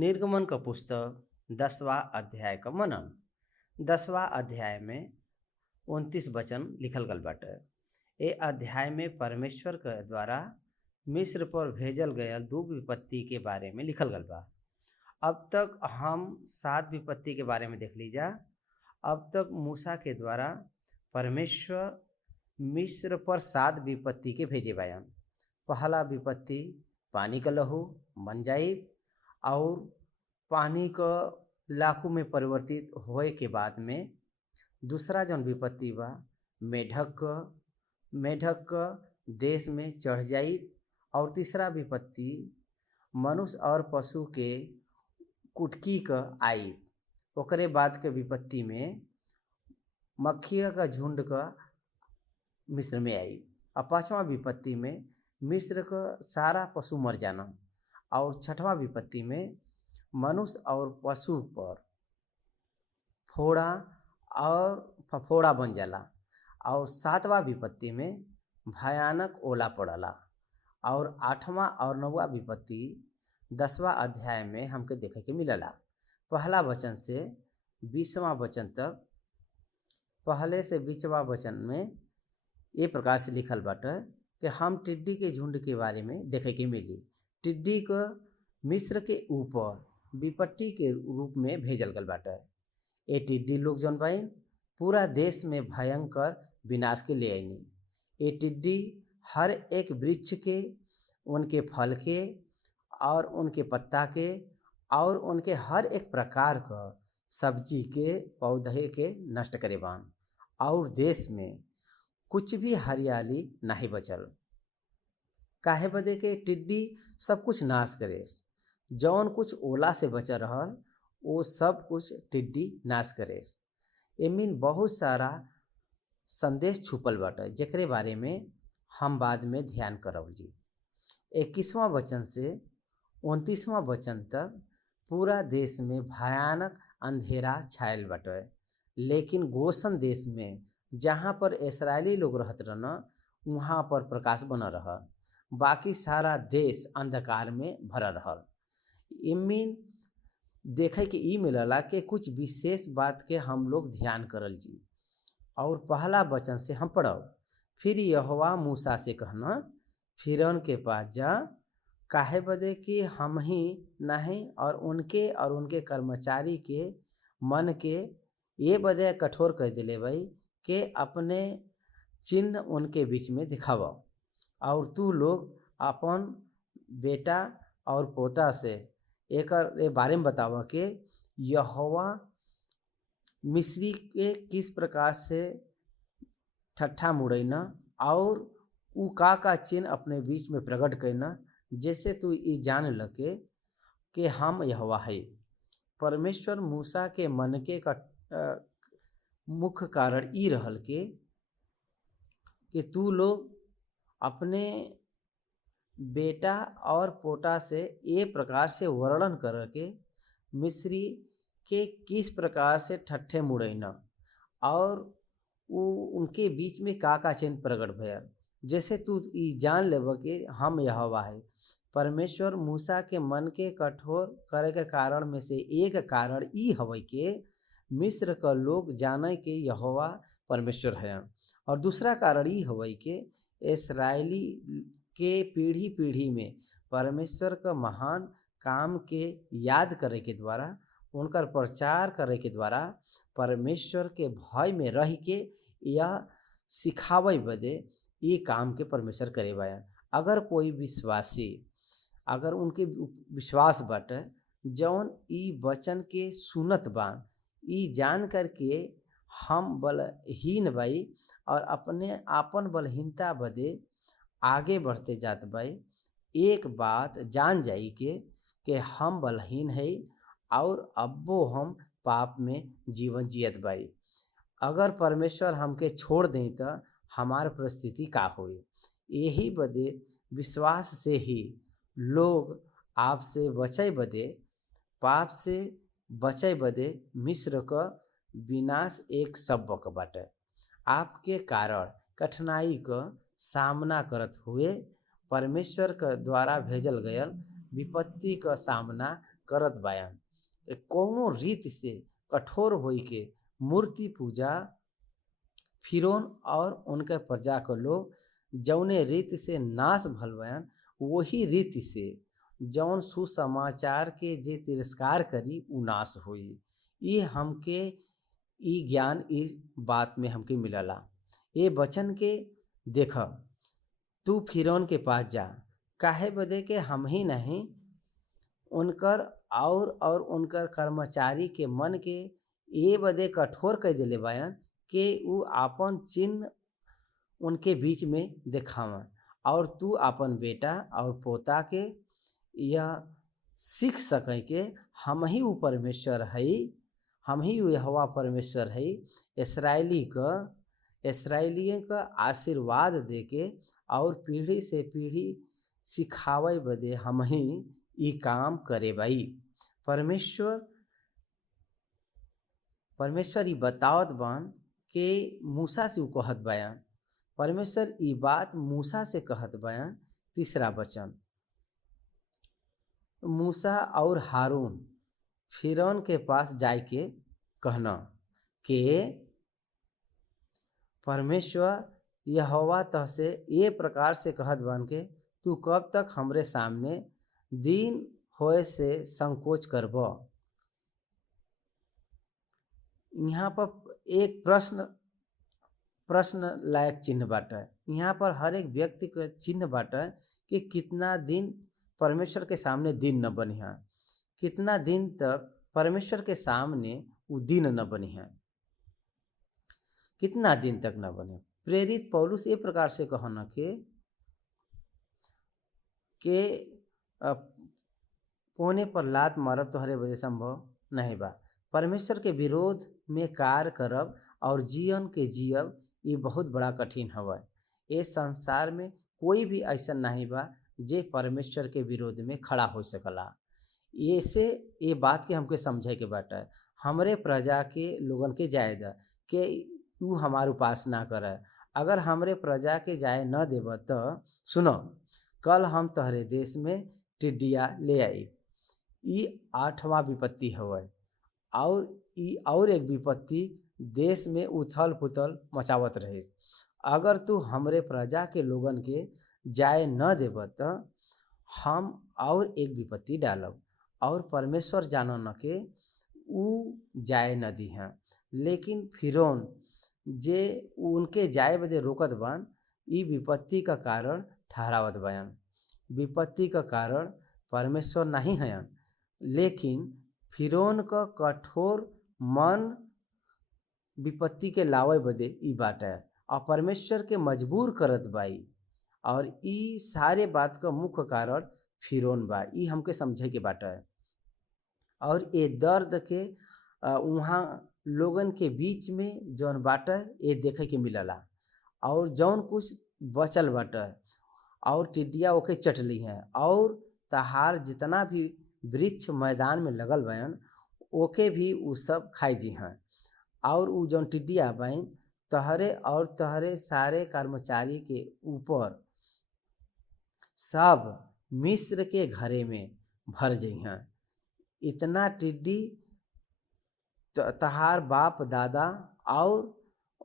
निर्गमन का पुस्तक 10वां अध्याय का मनन। 10वां अध्याय में 29 वचन लिखल गल बाटे। ए अध्याय में परमेश्वर के द्वारा मिस्र पर भेजल गयल दू विपत्ति के बारे में लिखल गल बा। अब तक हम 7 विपत्ति के बारे में देख लीजा। अब तक मूसा के द्वारा परमेश्वर मिस्र पर 7 विपत्ति के भेजे बायन। पहला विपत्ति पानी का लहू बन जाई और पानी का लाखों में परिवर्तित होए के बाद में दूसरा जौन विपत्ति बा मेढक क देश में चढ़ जाई और तीसरा विपत्ति मनुष्य और पशु के कुटकी क आई। ओकरे बाद के विपत्ति में मक्खिया का झुंड का मिस्र में आई। और 5वां विपत्ति में मिस्र का सारा पशु मर जाना। और 6वां विपत्ति में मनुष्य और पशु पर फोड़ा और फफोड़ा बन जाला। और 7वां विपत्ति में भयानक ओला पड़ला। और 8वां और 9वां विपत्ति 10वां अध्याय में हमके देखे के मिलला। पहला वचन से 20वां वचन तक, पहले से 20वां वचन में ये प्रकार से लिखल बाटे कि हम टिड्डी के झुंड के बारे में देखे के मिली। टिड्डी को मिस्र के ऊपर विपत्ति के रूप में भेजल गल बाटे। ये टिड्डी लोग जौन बाइन पूरा देश में भयंकर विनाश के ले आईनी। ये टिड्डी हर एक वृक्ष के, उनके फल के और उनके पत्ता के और उनके हर एक प्रकार का सब्जी के पौधे के नष्ट करे बान। और देश में कुछ भी हरियाली नहीं बचल। काहे बदे के टिड्डी सब कुछ नाश करे। जौन कुछ ओला से बचा रहल वो सब कुछ टिड्डी नाश करे। एमिन बहुत सारा संदेश छुपल बाटे जेकरे बारे में हम बाद में ध्यान करब जी। 21वां वचन से 29वां वचन तक पूरा देश में भयानक अंधेरा छायल बाटे। लेकिन गोशन देश में जहाँ पर इस्राएली लोग रहत रहना वहाँ पर प्रकाश बना रहा। बाकी सारा देश अंधकार में भरा रहल। इमिन देखे के ई मिलला कि कुछ विशेष बात के हम लोग ध्यान करल जी। और पहला वचन से हम पढ़ब, फिर यहोवा मूसा से कहना फिरौन के पास जा, काहे बदे कि हम ही नहीं और उनके कर्मचारी के मन के ये बदे कठोर कर दिले भाई कि अपने चिन्ह उनके बीच में दिखावा। और तू लोग अपन बेटा और पोता से एक बारे में बतावा कि यहोवा मिस्री के किस प्रकार से ठट्ठा मुड़ैना और उ का चिन्ह अपने बीच में प्रकट करना, जैसे तू ये जान लगे कि हम यहोवा है। परमेश्वर मूसा के मन के मुख्य कारण ई रहल कि तू लोग अपने बेटा और पोता से ये प्रकार से वर्णन कर के मिस्री के किस प्रकार से ठट्ठे मुड़ैना और उनके बीच में का चिन्ह प्रकट भयल, जैसे तू ई जान लेब कि हम यहोवा है। परमेश्वर मूसा के मन के कठोर करे के कारण में से एक कारण ई हवे कि मिस्र का लोग जाने के यहोवा परमेश्वर है। और दूसरा कारण ई हवे कि इस्राएली के पीढ़ी पीढ़ी में परमेश्वर का महान काम के याद करे के द्वारा, उनकर प्रचार करे के द्वारा परमेश्वर के भय में रह के यह सिखावे बदे ये काम के परमेश्वर करे बाया। अगर कोई विश्वासी अगर उनके विश्वास बाटे जौन ई वचन के सुनत बान, ई जान करके हम बलहीन बाई और अपने आपन बलहीनता बदे आगे बढ़ते जात बाई, एक बात जान जाई कि हम बलहीन है और अब्बो हम पाप में जीवन जियत बाई। अगर परमेश्वर हमके छोड़ दें तो हमार परिस्थिति का होई। यही बदे विश्वास से ही लोग आपसे बचे बदे, पाप से बचे बदे मिस्र का विनाश एक सबक बाटे। आपके कारण कठिनाई का सामना करत हुए परमेश्वर के द्वारा भेजल गयल विपत्ति का सामना करत बायन। कौनो रीत से कठोर होई के मूर्ति पूजा फिरौन और उनके प्रजा के लोग जौने रीति से नाश भल बयान, वही रीति से जौन सुसमाचार के जे तिरस्कार करी उ नाश होई। ये हमके ई ज्ञान इस बात में हमके मिलला। ये वचन के देख, तू फिरौन के पास जा, काहे बदे के हम ही नहीं उनकर और उनकर कर्मचारी के मन के ये बदे कठोर कर दिले बायन कि उ आपन चिन्ह उनके बीच में दिखावन, और तू अपन बेटा और पोता के यह सीख सके के हम ही उ परमेश्वर हई, हम ही यहोवा परमेश्वर हई। इसराइलियों का आशीर्वाद दे के और पीढ़ी से पीढ़ी सिखावे बदे हम ही ई काम करे भाई। परमेश्वर ई बतावत बन के मूसा से उ कहत बयान। परमेश्वर ई बात मूसा से कहत बयान। तीसरा वचन, मूसा और हारून फिरौन के पास जाय के कहना के परमेश्वर यहोवा तह से ये प्रकार से कहत बन के तू कब तक हमरे सामने दिन होए से संकोच करब। यहाँ पर एक प्रश्न लायक चिन्ह बाटे। यहाँ पर हर एक व्यक्ति के चिन्ह बाटे कि कितना दिन परमेश्वर के सामने दिन न बनी है, कितना दिन तक परमेश्वर के सामने वो दिन न बनी है, कितना दिन तक न बने। प्रेरित पौलुस ये प्रकार से कहना के कोने पर लात मारब तोहरे वजह संभव नहीं बा। परमेश्वर के विरोध में कार्य करब और जीवन के जियब ये बहुत बड़ा कठिन हवा। ये संसार में कोई भी ऐसा नहीं बा जे परमेश्वर के विरोध में खड़ा हो सकला। ये से ये बात के हमके समझे के बाटे। हमरे प्रजा के लोगन के जायदा के तू हमार उपासना करे। अगर हमरे प्रजा के जाए न देव तो सुनो, कल हम तहरे देश में टिड्डिया ले आई। ई 8वां विपत्ति हवे और एक विपत्ति देश में उथल पुथल मचावत रहे। अगर तू हमरे प्रजा के लोगन के जाए न देव तो हम और एक विपत्ति डालब और परमेश्वर जानो न के उ जाए न दी हैं। लेकिन फिरौन जे उनके जाए बदे रोकत बन, ई विपत्ति का कारण ठहरावत बयान। विपत्ति का कारण परमेश्वर नहीं है, लेकिन फिरौन का कठोर मन विपत्ति के लावे बदे ई बाटे और परमेश्वर के मजबूर करत बाई। और ई सारे बात का मुख्य कारण फिरौन बा। ई हमके समझे के बाटे। और ये दर्द के वहाँ लोगन के बीच में जौन बाटे ये देखे के मिलला। और जौन कुछ बचल बाटे और टिड्डिया ओके चटली हैं और तहार जितना भी वृक्ष मैदान में लगल बयान ओके भी उ सब खाई जी हैं। और उ जौन टिड्डिया बन तहरे और तहरे सारे कर्मचारी के ऊपर सब मिस्र के घरे में भर जाइ हैं। इतना टिड्डी तहार बाप दादा और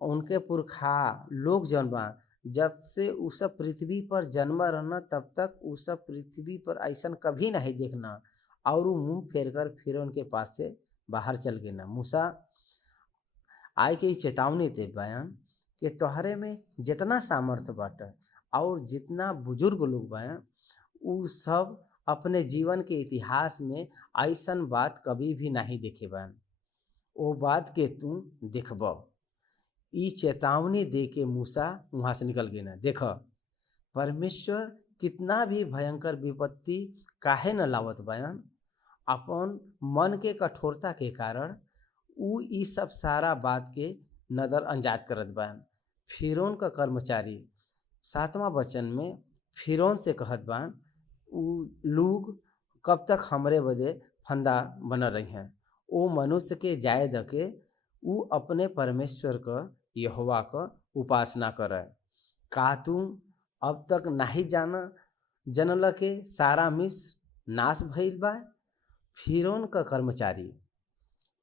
उनके पुरखा लोग जौन बा जब से उ सब पृथ्वी पर जन्म रहना तब तक उ सब पृथ्वी पर ऐसा कभी नहीं देखना। और वो मुंह फेर कर फिरौन के पास से बाहर चल गए ना। मूसा आय के चेतावनी दे बयान कि तोहरे में जितना सामर्थ्य बाटे और जितना बुजुर्ग लोग बयान उ सब अपने जीवन के इतिहास में ऐसा बात कभी भी नहीं देखे बयान। वो बात के तू देखब। ई चेतावनी दे के मूसा वहाँ से निकल गए ना। देख परमेश्वर कितना भी भयंकर विपत्ति काहे न लावत बयान, अपन मन के कठोरता के कारण उ ई सब सारा बात के नज़रअंदाज करत बयान। फिरौन का कर्मचारी 7वां वचन में फिरौन से कहत बयान उ लोग कब तक हमरे बदे फंदा बनल रही हैं। वो मनुष्य के जाय दके उ अपने परमेश्वर का यहोवा का उपासना करे। का तू अब तक नहीं जानल के सारा मिस्र नाश भइल बा। फिरौन का कर्मचारी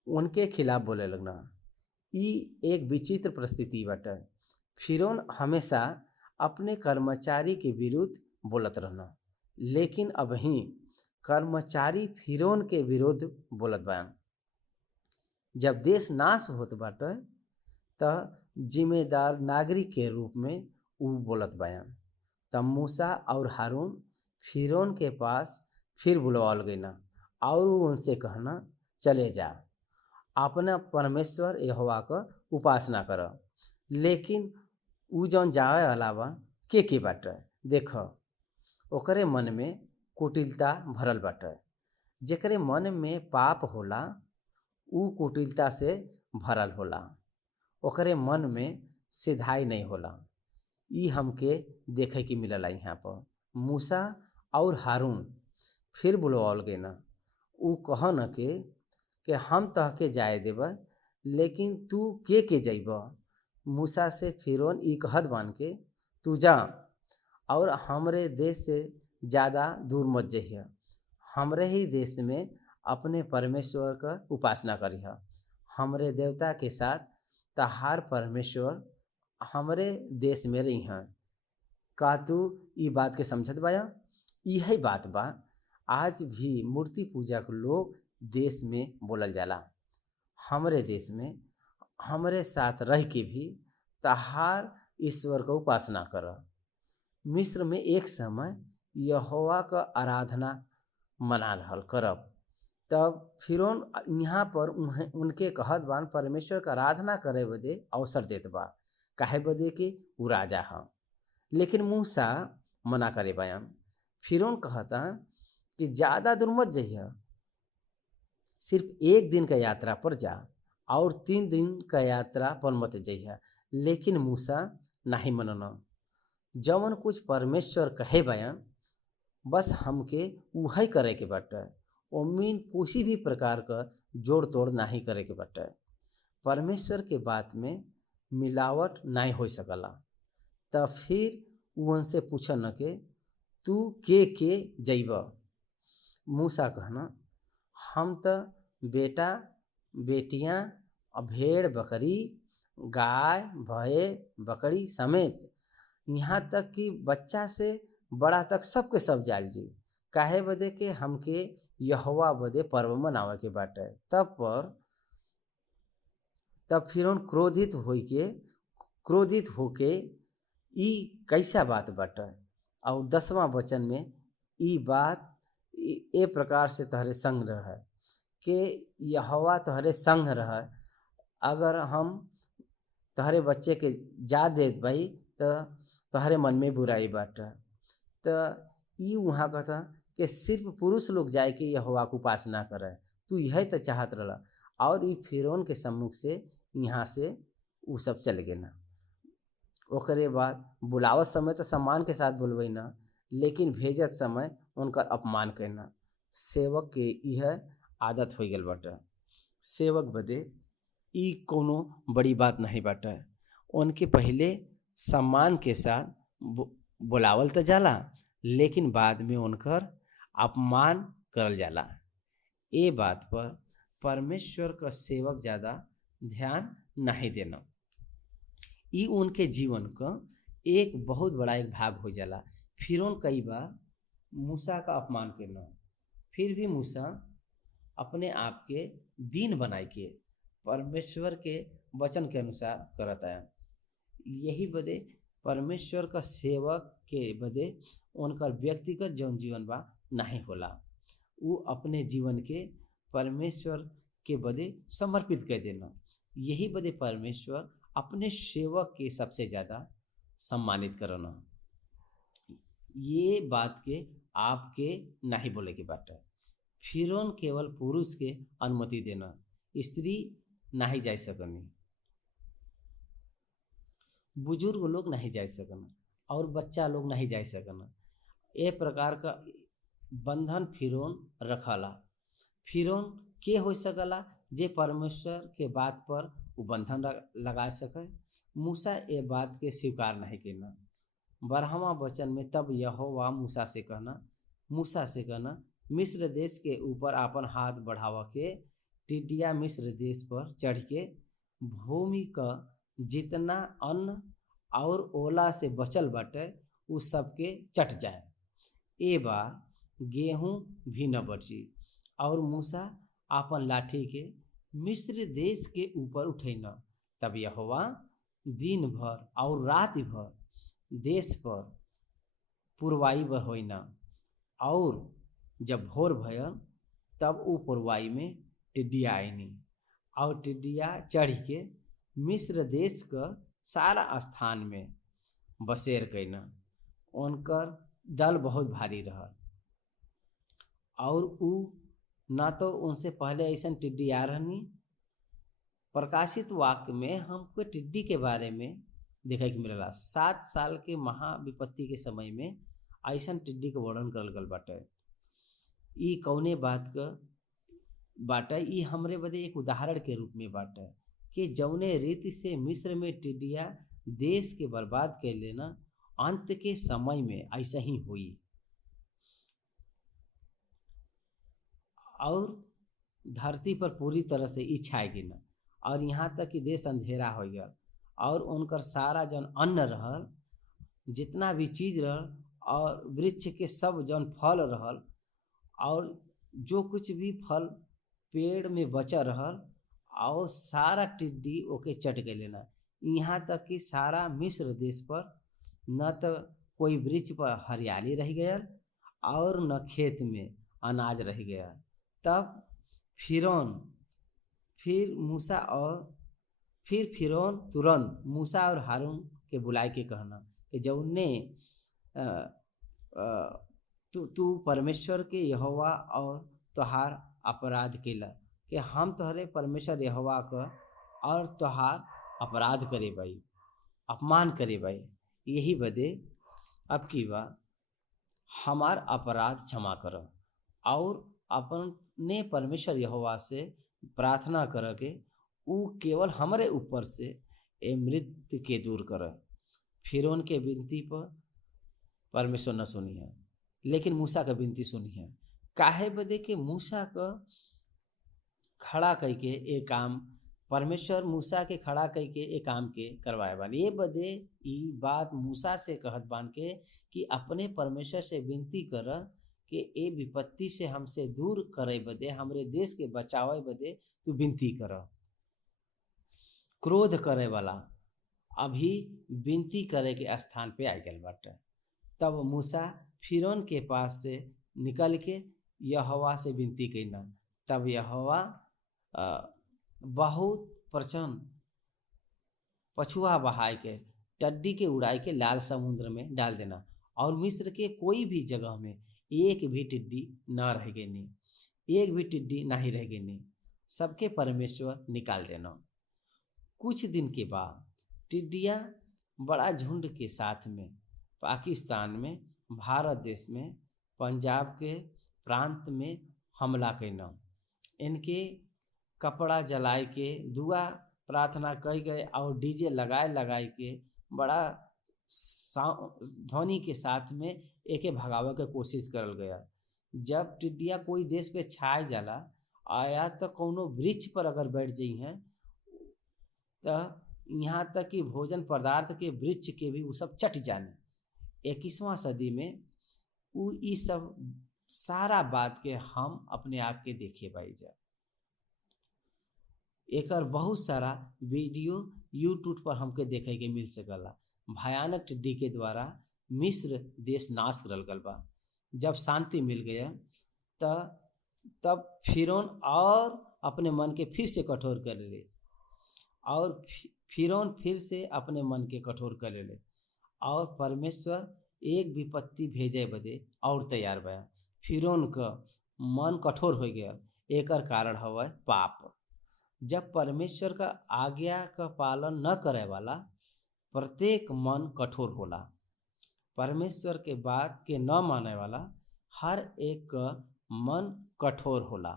उनके खिलाफ बोले लगना। ई एक विचित्र परिस्थिति बाटे। फिरौन हमेशा अपने कर्मचारी के विरुद्ध बोलत रहना, लेकिन अबही कर्मचारी फिरौन के विरुद्ध बोलत बान। जब देश नाश होत बाटे त जिम्मेदार नागरिक के रूप में ऊ बोलत बान। तब मूसा और हारून फिरौन के पास फिर बुलवाल गईना और उनसे कहना, चले जा, अपना परमेश्वर यहोवा क उपासना कर। लेकिन ऊ जौन जाए वाला बा के बाटे, देख ओकरे मन में कुटिलता भरल बाटे। जेकरे मन में पाप होला ऊ कुटिलता से भरल होला, ओकरे मन में सिधाई नहीं होला। ई हमके देखे के मिलला यहाँ पर। मूसा और हारून फिर बुलवाल गए ना। ऊ कहन कि हम तहके जाए देब, लेकिन तू के जइब। मूसा से फिरौन ई कहत बान के तू जा और हमरे देश से ज़्यादा दूर मत जइह, हमरे ही देश में अपने परमेश्वर का उपासना करिह। हमरे देवता के साथ तहार परमेश्वर हमरे देश में रही हैं। का तू ई बात के समझत बाया? यही बात बा आज भी मूर्ति पूजा के लोग देश में बोलल जाला। हमरे देश में हमरे साथ रह के भी तहार ईश्वर का उपासना कर। मिस्र में एक समय यहोवा का आराधना मना रहल करब, तब फिरौन यहाँ पर उनके कहत बान परमेश्वर का आराधना करे बदे अवसर देत बा, काहे बदे के ऊ राजा ह। लेकिन मूसा मना करे बयान। फिरौन कहता कि ज़्यादा दूर मत जइह, सिर्फ 1 दिन का यात्रा पर जा और 3 दिन का यात्रा पर मत जइह। लेकिन मूसा नहीं मनना। जवन कुछ परमेश्वर कहे बयान बस हमके उही करे के बाटे। ओमीन किसी भी प्रकार का जोड़ तोड़ नहीं करे के बाटे। परमेश्वर के बात में मिलावट नहीं हो सकला। तब फिर उनसे पूछन के तू के जइब। मूसा कहना, हम तो बेटा बेटियां भेड़ बकरी गाय भय बकरी समेत यहाँ तक कि बच्चा से बड़ा तक सबके सब जाल जी, काहे बदे के हमके यहोवा बदे पर्व मनावे के बाटे। तब फिरौन क्रोधित होके ई कैसा बात बाटे। और 10वां वचन में ई बात ए प्रकार से तहरे संग रहे कि यहोवा तहरे संग रहे। अगर हम तहरे बच्चे के जा देत भाई तो तहरे मन में बुराई बाटे। तो ई वहाँ कहता कि सिर्फ पुरुष लोग जाए के यहोवा को उपासना करे। तू यही तो चाहत रहा। और ई फिरौन के सम्मुख से यहाँ से ऊ सब चल गए ना। ओकरे बाद बुलावत समय तो सम्मान के साथ बुलवई ना, लेकिन भेजत समय उनका अपमान करना। सेवक के यह आदत हो गल बाटे। सेवक बदे ई कोनो बड़ी बात नहीं बाटे। उनके पहले सम्मान के साथ बुलावल तो जाला, लेकिन बाद में उनकर अपमान करल जाला। ये बात पर परमेश्वर का सेवक ज़्यादा ध्यान नहीं देना। ई उनके जीवन का एक बहुत बड़ा एक भाग हो जाला। फिरौन कई बार मूसा का अपमान करना, फिर भी मूसा अपने आप के दीन बनाए के परमेश्वर के वचन के अनुसार करता है। यही बदे परमेश्वर का सेवक के बदे उनका व्यक्तिगत जौन जीवन बा नहीं होला। वो अपने जीवन के परमेश्वर के बदे समर्पित कर देना। यही बदे परमेश्वर अपने सेवक के सबसे ज़्यादा सम्मानित करना। ये बात के आपके नहीं बोले की बात है। फिरौन केवल पुरुष के अनुमति देना, स्त्री नहीं जा सकनी, बुजुर्ग लोग नहीं जा सकना और बच्चा लोग नहीं जा सकना। ए प्रकार का बंधन फिरौन रखला। फिरौन के हो सकला जे परमेश्वर के बात पर वो बंधन लगा सके। मूसा ये बात के स्वीकार नहीं करना। 12वां वचन में तब यहोवा मूसा से कहना मिस्र देश के ऊपर आपन हाथ बढ़ाव के टिड्डिया मिस्र देश पर चढ़ के भूमि क जितना अन्न और ओला से बचल बाटे उ सबके चट जाए। ए बार गेहूं भी न बची और मूसा आपन लाठी के मिस्र देश के ऊपर उठैन। तब यहोवा दिन भर और रात भर देश पर पुरवाई बहोइना और जब भोर भयल तब उ पुरवाई में टिड्डिया आईनी और टिड्डिया चढ़ के मिस्र देश क सारा स्थान में बसेर कैन। उनकर दल बहुत भारी रहल और उ ना तो उनसे पहले ऐसन टिड्डी आ रहनी। प्रकाशित वाक्य में हमको टिड्डी के बारे में देखे के मिलला। 7 साल के महाविपत्ति के समय में ऐसन टिड्डी के वर्णन करल गल बाटे। ई कौने बात क बाटे, ई हमरे बदे एक उदाहरण के रूप में बाटे कि जौने रीति से मिस्र में टिड्डिया देश के बर्बाद कर लेना, अंत के समय में ऐसा ही हुई और धरती पर पूरी तरह से ई छाएगी न और यहाँ तक कि देश अंधेरा हो गया और उनकर सारा जौन अन्न रहल, जितना भी चीज रहल और वृक्ष के सब जौन फल रहल और जो कुछ भी फल पेड़ में बचा रहल और सारा टिड्डी ओके चट के लेना। यहाँ तक कि सारा मिस्र देश पर न तो कोई वृक्ष पर हरियाली रह गया और न खेत में अनाज रह गया। तब फिरौन तुरंत मूसा और हारून के बुलाए के कहना कि जौने तू परमेश्वर के यहोवा और तोहार अपराध केला कि हम तोहरे परमेश्वर यहोवा का और तोहार अपराध करे भाई, अपमान करे भाई। यही बदे अब की बार हमार अपराध क्षमा कर और अपने परमेश्वर यहोवा से प्रार्थना कर के उ केवल हमरे ऊपर से ए मृत्यु के दूर कर। फिरौन के विनती पर परमेश्वर न सुनी है, लेकिन मूसा का विनती सुनी है। काहे बदे के मूसा का खड़ा कई के एक काम परमेश्वर मूसा के खड़ा कई के एक काम के करवाए बान। ये बदे ई बात मूसा से कहत बान के कि अपने परमेश्वर से विनती कर कि ए विपत्ति से हमसे दूर करे बदे, हमरे देश के बचावे बदे तू विनती कर। क्रोध करे वाला अभी विनती करे के स्थान पे आ गल बाटे। तब मूसा फिरौन के पास से निकल के यहोवा से विनती कईना। तब यहोवा बहुत प्रचंड पछुआ बहाय के टड्डी के उड़ाई के लाल समुद्र में डाल देना और मिस्र के कोई भी जगह में एक भी टिड्डी न रह गई, एक भी टिड्डी नहीं रह गई, सबके परमेश्वर निकाल देना। कुछ दिन के बाद टिड्डियाँ बड़ा झुंड के साथ में पाकिस्तान में, भारत देश में, पंजाब के प्रांत में हमला कैना। इनके कपड़ा जलाए के दुआ प्रार्थना कई गए और डीजे लगाए के बड़ा ध्वनि के साथ में एके भगावे के कोशिश करल गया। जब टिड्डिया कोई देश पे छाए जाला आया तो कौनो वृक्ष पर अगर बैठ जाइ हैं तो यहाँ तक कि भोजन पदार्थ के वृक्ष के भी वो सब चट जाने। 21वां सदी में वो ई सब सारा बात के हम अपने आप के देखे पाई जा। एकर बहुत सारा वीडियो यूट्यूब पर हमके देखे के मिल सकला। भयानक टिड्डी के द्वारा मिस्र देश नाश करल गल बा। जब शांति मिल गया तब फिरौन और अपने मन के फिर से कठोर कर ले और फिरौन फिर से अपने मन के कठोर कर ले और परमेश्वर एक विपत्ति भेजे बदे और तैयार बा। फिरौन का मन कठोर हो गया। एकर कारण हवा पाप। जब परमेश्वर का आज्ञा का पालन न करे वाला प्रत्येक मन कठोर होला। परमेश्वर के बात के न माने वाला हर एक का मन कठोर होला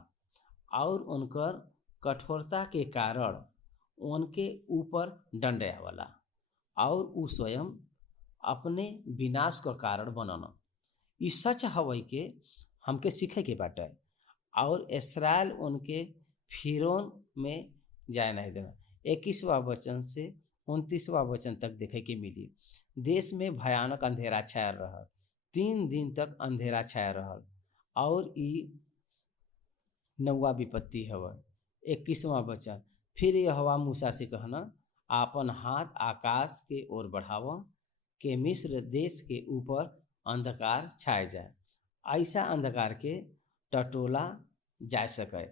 और उनकर कठोरता के कारण उनके ऊपर दंड आवेला और उ स्वयं अपने विनाश का कारण बनना। ई सच हवै के हमके सीखे के बाटे। और इसराइल उनके फिरौन में जाए नहीं देना। 21वां वचन से 29वां वचन तक देखे के मिली। देश में भयानक अंधेरा छायल रहल, 3 दिन तक अंधेरा छाया रहल। और ई 9वां विपत्ति हवा। 21वां वचन, फिर यहोवा मूसा से कहना, आपन हाथ आकाश के ओर बढ़ाव के मिस्र देश के ऊपर अंधकार छाए जाए, ऐसा अंधकार के टटोला जा सके।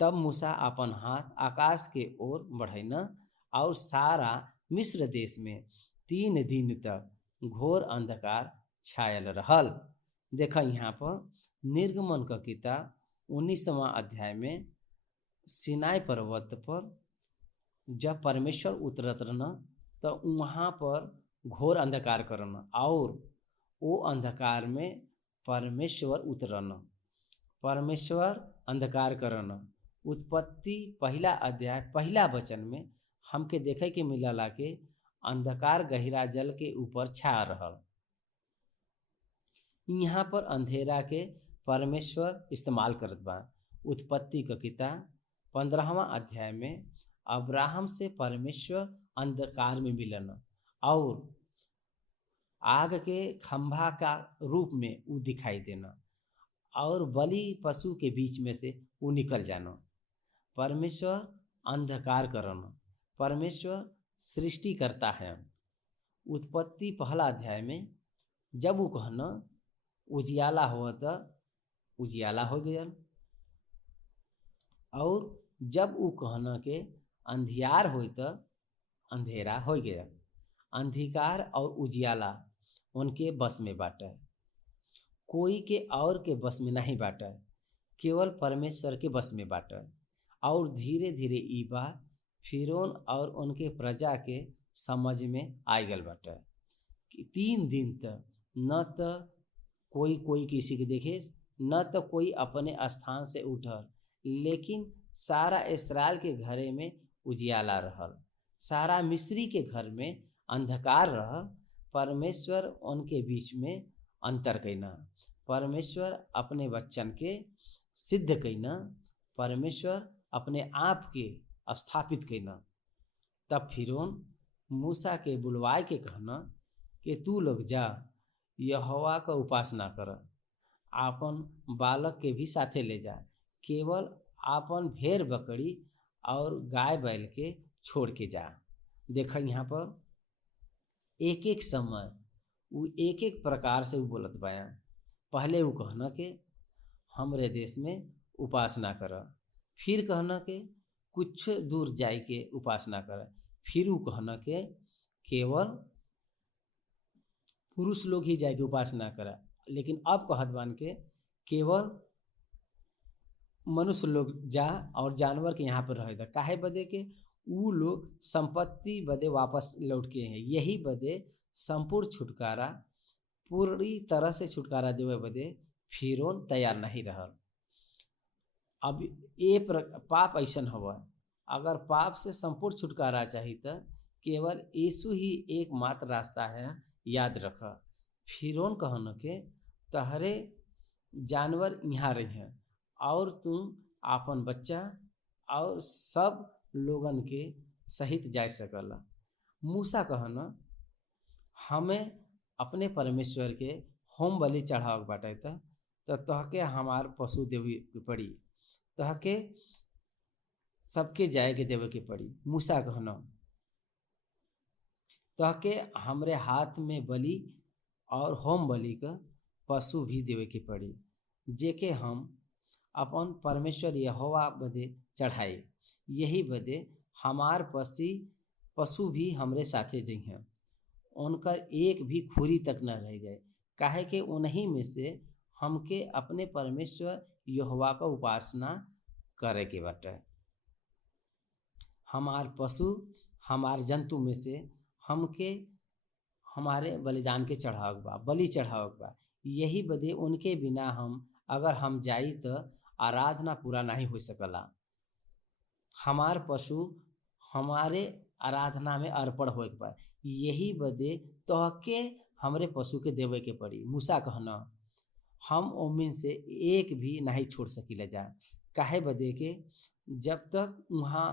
तब मूसा अपन हाथ आकाश के ओर बढ़ैना और सारा मिस्र देश में 3 दिन तक घोर अंधकार छायल रहल। देखा यहाँ पर निर्गमन का किताब 19वां अध्याय में सिनाई पर्वत पर जब परमेश्वर उतरत रहना तो वहाँ पर घोर अंधकार करना और वो अंधकार में परमेश्वर उतरना, परमेश्वर अंधकार करना। उत्पत्ति 1 अध्याय 1 वचन में हमके देखे के मिलला के अंधकार गहिरा जल के ऊपर छा रहल। यहाँ पर अंधेरा के परमेश्वर इस्तेमाल करत बा। उत्पत्ति का किताब 15वां अध्याय में अब्राहम से परमेश्वर अंधकार में मिलन और आग के खंभा का रूप में वो दिखाई देना और बलि पशु के बीच में से वो निकल जाना। परमेश्वर अंधकार करना, परमेश्वर सृष्टि करता है। उत्पत्ति 1 अध्याय में जब वो कहना उजियाला हुआ तो उजियाला हो गया और जब वो कहना के अंधियार हो तो अंधेरा हो गया। अंधिकार और उजियाला उनके बस में बाटे, कोई के और के बस में नहीं बाटे, केवल परमेश्वर के बस में बाटे। और धीरे धीरे ई बात फिरौन और उनके प्रजा के समझ में आ गल बाटे कि 3 दिन तक न तो कोई कोई किसी के देखे, न तो कोई अपने स्थान से उठल, लेकिन सारा इस्राएल के घरे में उजियाला रहल, सारा मिस्री के घर में अंधकार रहल। परमेश्वर उनके बीच में अंतर कैना, परमेश्वर अपने वचन के सिद्ध कैना, परमेश्वर अपने आप के स्थापित कैना। तब फिरौन मूसा के बुलवाए के कहना कि तू लोग जा यहोवा का उपासना कर, आपन बालक के भी साथे ले जा, केवल आपन भेड़ बकरी और गाय बैल के छोड़ के जा। देखा यहाँ पर एक एक समय वो एक एक प्रकार से वो बोलत बाया। पहले वो कहना के हमरे देश में उपासना कर, फिर कहना के कुछ दूर जाए के उपासना कर, फिर वो कहना के केवल पुरुष लोग ही जाके उपासना करा, लेकिन अब कहत बान के केवल मनुष्य लोग जा और जानवर के यहाँ पर रहे था। काहे बदे के ऊ लोग संपत्ति बदे वापस लौट के हैं, यही बदे संपूर्ण छुटकारा, पूरी तरह से छुटकारा देवे बदे फिरौन तैयार नहीं रहल। अब ये पाप ऐसा हुआ, अगर पाप से संपूर्ण छुटकारा चाहिए तो केवल यीशु ही एकमात्र रास्ता है। याद रख, फिरौन कहन के तहरे जानवर यहाँ रही हैं और तुम आपन बच्चा और सब लोगन के सहित जा सकला। मूसा कहना हमें अपने परमेश्वर के होम बलि चढ़ाव बाटे तो तहके हमार पशु देवे के पड़ी, तहके सबके जाए के देवे के पड़ी। मूसा कहना तहके हमरे हाथ में बलि और होम बलि का पशु भी देवे के पड़ी, जेके हम अपन परमेश्वर यहोवा बदे चढ़ाए। यही बदे हमार पशु भी हमरे साथे जइहें, उनकर एक भी खुरी तक न रह जाए, काहे कि उन्हीं में से हमके अपने परमेश्वर यहोवा का उपासना करे के बाटे। हमार पशु हमार जंतु में से हमके हमारे बलिदान के चढ़ावक बा, बलि चढ़ावक बा। यही बदे उनके बिना अगर हम जाई तो आराधना पूरा नहीं हो सकला। हमार पशु हमारे आराधना में अर्पण हो एक बार, यही बदे तोहके हमरे पशु के देवे के पड़ी। मूसा कहना हम ओमिन से एक भी नहीं छोड़ सकीला जा। काहे बदे के जब तक वहाँ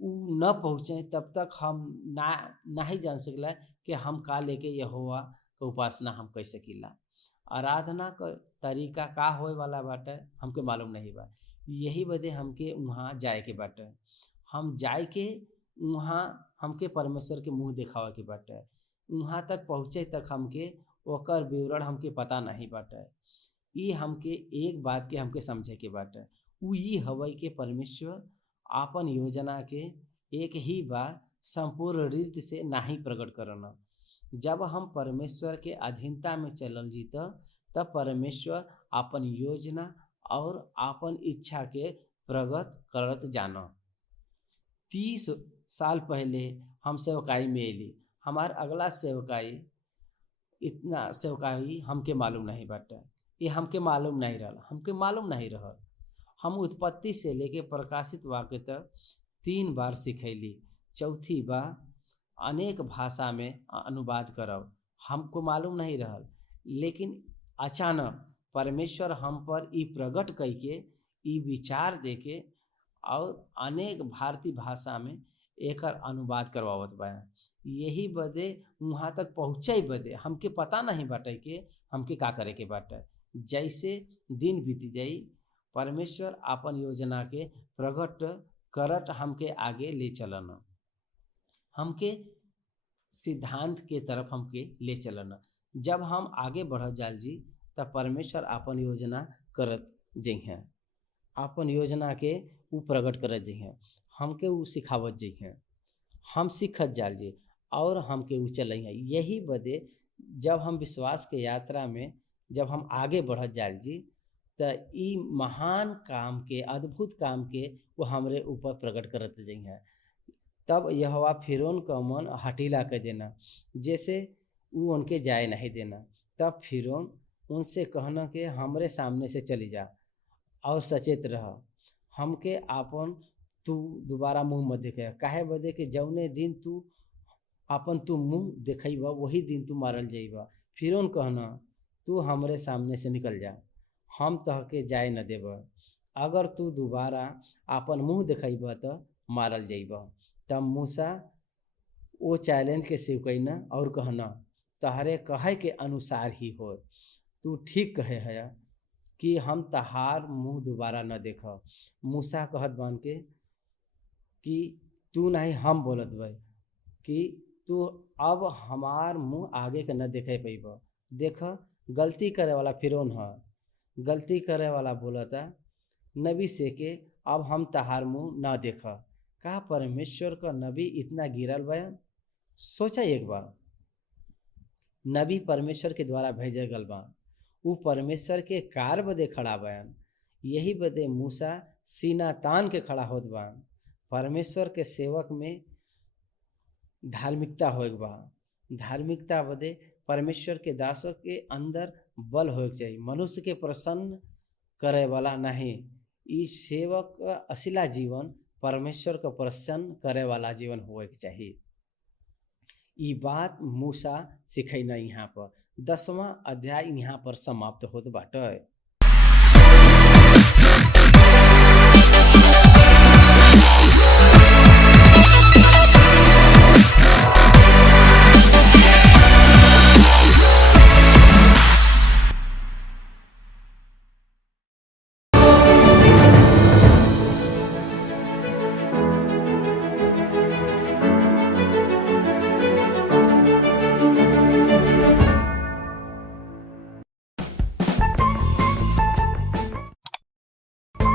उ न पहुँचे तब तक हम ना नहीं जान सकीला कि हम का लेके यहोवा क उपासना हम कर सकीला। आराधना क तरीका का होए वाला बाटे हमके मालूम नहीं बा। यही बदे हमके वहाँ जाए के बाटे। हम जाए के वहाँ हमके परमेश्वर के मुँह देखावे के बाटे। वहाँ तक पहुँचे तक हमके ओकर विवरण हमके पता नहीं बाटे। ई हमके एक बात के हमके समझे के बाटे, उ ई हवै के परमेश्वर आपन योजना के एक ही बार संपूर्ण रीति से नाही प्रकट करना। जब हम परमेश्वर के अधीनता में चलल जी तब परमेश्वर आपन योजना और आपन इच्छा के प्रकट करत जाना। 30 साल पहले हम सेवकाई में एली। हमार अगला सेवकाई इतना सेवकाई हमके मालूम नहीं बाटे। ये हमके मालूम नहीं रहल। हम उत्पत्ति से लेके प्रकाशित वाक्य तक 3 बार सिखैली। चौथी बार अनेक भाषा में अनुवाद करब हमको मालूम नहीं रहल। लेकिन अचानक परमेश्वर हम पर ई प्रकट करके ई विचार देके और अनेक भारतीय भाषा में एकर अनुवाद करवावत बा। यही बदे वहाँ तक पहुँचे बदे हमके पता नहीं बाटे कि हमके का करे के बाटे। जैसे दिन बीत जाई परमेश्वर आपन योजना के प्रकट करत हमके आगे ले चलन, हमके सिद्धांत के तरफ हमके ले चलन। जब हम आगे बढ़ जाल जी तब परमेश्वर आपन योजना करत जइहें, आपन योजना के उ प्रकट करत जइहें, हमके उ सिखावत जइहें। हम सीखत जाल जी और हमके उ चलइहें। यही बदे जब हम विश्वास के यात्रा में जब हम आगे बढ़त जाल जी त ई महान काम के अद्भुत काम के वो हमरे ऊपर प्रकट करत जइहें। तब यहोवा फिरौन का मन हठीला कर देना, जैसे वो उनके जाए नहीं देना। तब फिरौन उनसे कहना कि हमरे सामने से चली जा और सचेत रह, हमके आपन तू दोबारा मुँह मत देखे। काहे बदे कि जौने दिन तू आपन तू मुँह देखइबा वही दिन तू मारल जाइबा। फिरौन कहना तू हमरे सामने से निकल जा, हम तहके जाए न देब। अगर तू दोबारा आपन मुँह देखइबा तो मारल जाइबा। तब मूसा वो चैलेंज के स्वीकैना और कहना तहरे कहे के अनुसार ही हो। तू ठीक कहे है कि हम तहार मुँह दोबारा न देख। मूसा कहत बान के कि तू नहीं हम बोलत भाई कि तू अब हमार मुँह आगे के न देखे पैबा। देख गलती करे वाला फिरौन है, गलती करे वाला बोलता नबी से के अब हम तहार मुँह न देखा। का परमेश्वर का नबी इतना गिरल बयान? सोचा एक बार, नबी परमेश्वर के द्वारा भेजे गल बा, वो परमेश्वर के कार बदे खड़ा बयान। यही बदे मूसा सीना तान के खड़ा होत बा। परमेश्वर के सेवक में धार्मिकता होएक बा। धार्मिकता बदे परमेश्वर के दासों के अंदर बल होएक चाहिए, मनुष्य के प्रसन्न करे वाला नहीं। इस सेवक का असिला जीवन परमेश्वर को प्रसन्न करे वाला जीवन होएक चाहिए। ये बात मूसा सिखैना यहाँ पर 10वां अध्याय यहाँ पर समाप्त होत बाटे।